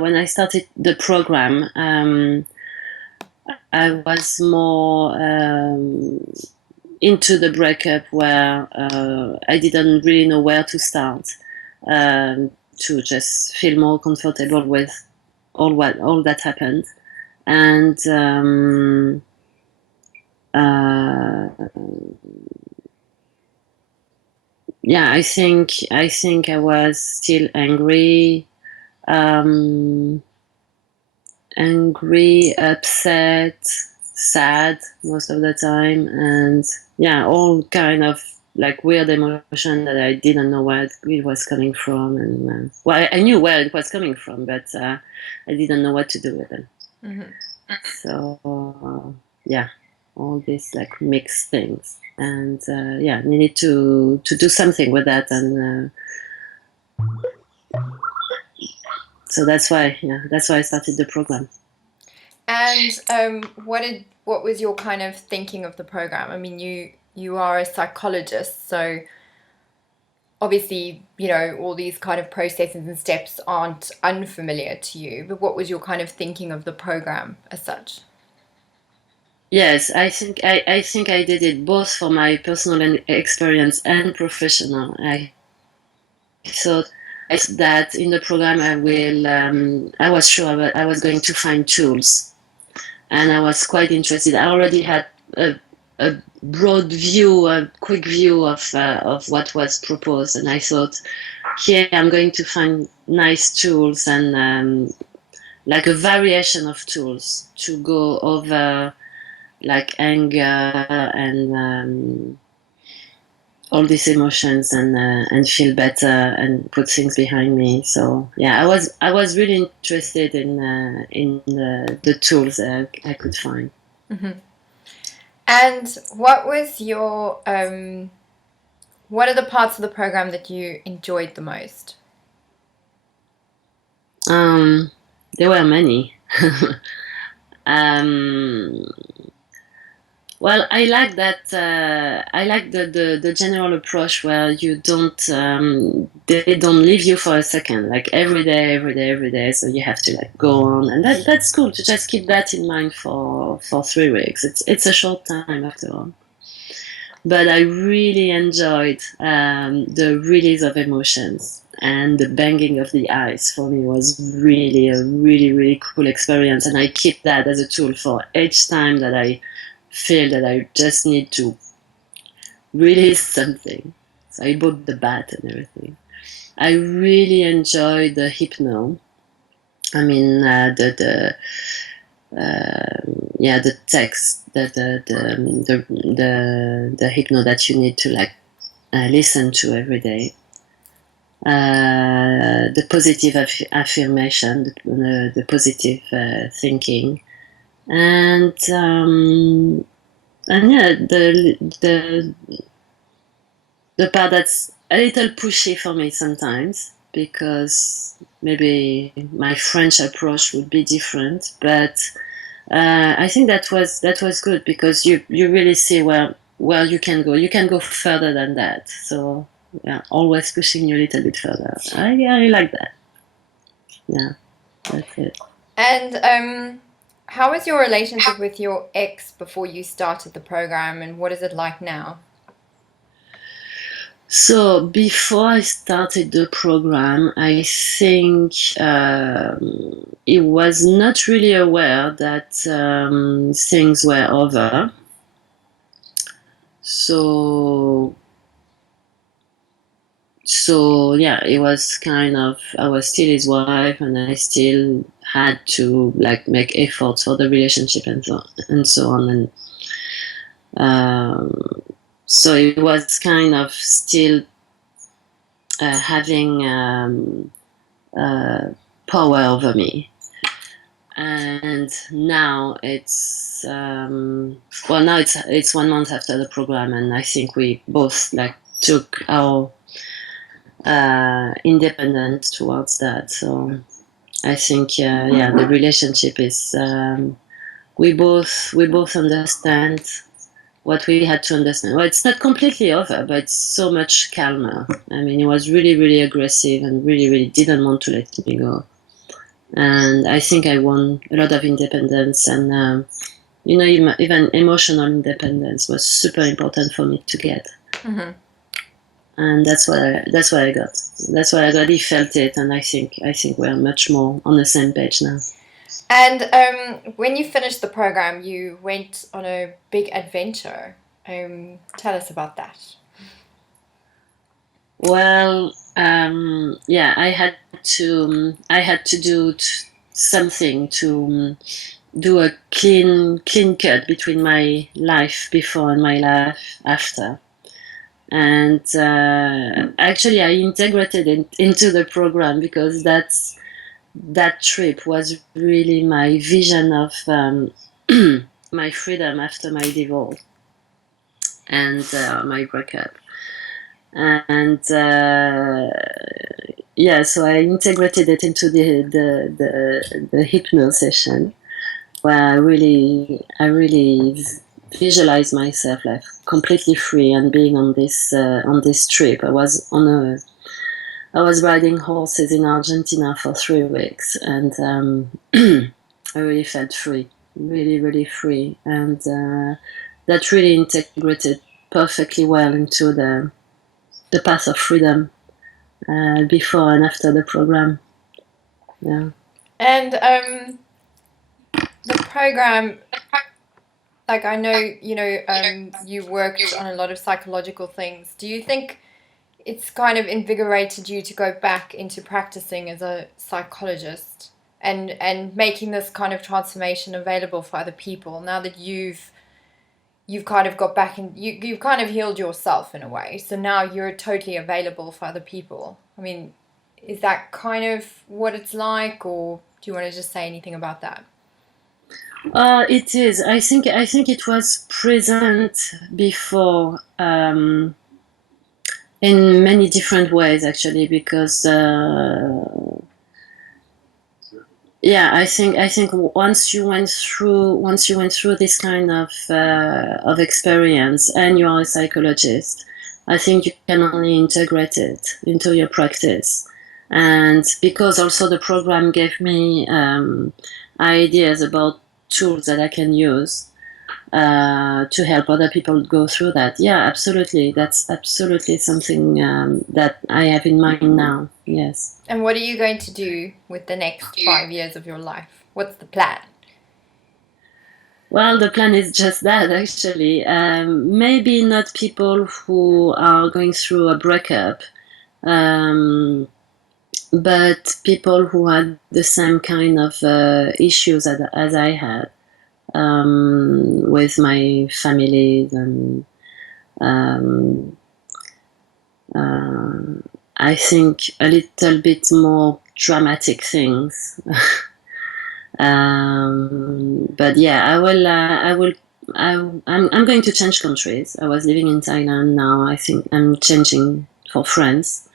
when I started the program, I was more into the breakup, where I didn't really know where to start, to just feel more comfortable with all that happened. And yeah, I think I was still angry, upset, sad most of the time, and yeah, all kind of like weird emotion that I didn't know where it was coming from. And well, I knew where it was coming from, but I didn't know what to do with it. Mm-hmm. So yeah, all these like mixed things, and yeah, needed to do something with that. And so that's why I started the program. And what was your kind of thinking of the program? I mean, you are a psychologist, so obviously, all these kind of processes and steps aren't unfamiliar to you, but what was your kind of thinking of the program as such? Yes, I think I did it both for my personal experience and professional. I thought that in the program I was sure I was going to find tools, and I was quite interested. I already had a broad view, a quick view of what was proposed, and I thought, here I'm going to find nice tools, and like a variation of tools to go over like anger and all these emotions, and feel better and put things behind me. So yeah, I was really interested in the tools that I could find. Mm-hmm. And what was what are the parts of the program that you enjoyed the most? Um, there were many. um, Well, I like that. I like the general approach where you don't they don't leave you for a second. Like every day, every day, every day. So you have to like go on, and that's cool to just keep that in mind for 3 weeks. It's a short time after all. But I really enjoyed the release of emotions, and the banging of the eyes for me was really a really cool experience, and I keep that as a tool for each time that I feel that I just need to release something. So I bought the bat and everything. I really enjoy the hypno. I mean, the text, the hypno that you need to like listen to every day. The positive affirmation, the positive thinking, and yeah, the part that's a little pushy for me sometimes, because maybe my French approach would be different, but I think that was good, because you really see where you can go. You can go further than that. So yeah, always pushing you a little bit further. I like that. Yeah, that's it. And how was your relationship with your ex before you started the program, and what is it like now? So before I started the program, I think he was not really aware that things were over. So yeah, it was kind of, I was still his wife, and I still had to like make efforts for the relationship, and so on. And so it was kind of still having power over me. And now it's 1 month after the program, and I think we both like took our independent towards that. So I think yeah, the relationship is we both understand what we had to understand. Well, it's not completely over, but it's so much calmer. I mean, he was really aggressive, and really didn't want to let me go. and I think I won a lot of independence, and you know, even emotional independence was super important for me to get. Mm-hmm. And that's what I got. That's what I got. He felt it, and I think we're much more on the same page now. And when you finished the program, you went on a big adventure. Tell us about that. Well, yeah, I had to do something to do a clean cut between my life before and my life after. And actually, I integrated it into the program because that trip was really my vision of my freedom after my divorce and my breakup. And yeah, so I integrated it into the hypno session where I really visualized myself like completely free and being on this trip. I was riding horses in Argentina for 3 weeks, and I really felt free, really free, and that really integrated perfectly well into the path of freedom before and after the program. Yeah. And the program, like I know, you worked on a lot of psychological things. Do you think it's kind of invigorated you to go back into practicing as a psychologist and making this kind of transformation available for other people now that you've kind of got back and you've kind of healed yourself in a way, so now you're totally available for other people? I mean, is that kind of what it's like, or do you want to just say anything about that? It is. I think it was present before in many different ways actually because yeah, I think once you went through this kind of experience and you are a psychologist, I think you can only integrate it into your practice. And because also the program gave me ideas about tools that I can use to help other people go through that. Yeah, absolutely. That's absolutely something that I have in mind now. Yes. And what are you going to do with the next 5 years of your life? What's the plan? Well, the plan is just that, actually. Maybe not people who are going through a breakup, um, but people who had the same kind of issues as I had with my families and um, uh, I think a little bit more dramatic things. But yeah, I will. I'm going to change countries. I was living in Thailand. Now I think I'm changing for France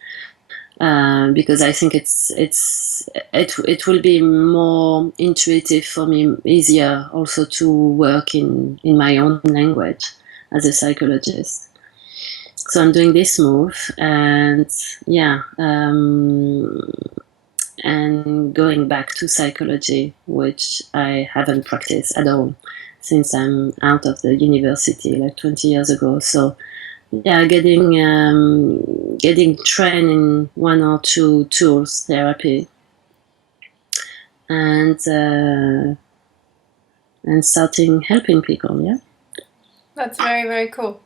because I think it will be more intuitive for me, easier also to work in my own language as a psychologist. So I'm doing this move, and yeah, and going back to psychology, which I haven't practiced at all since I'm out of the university like 20 years ago. So yeah, getting trained in one or two tools therapy and starting helping people. Yeah. That's very, very cool.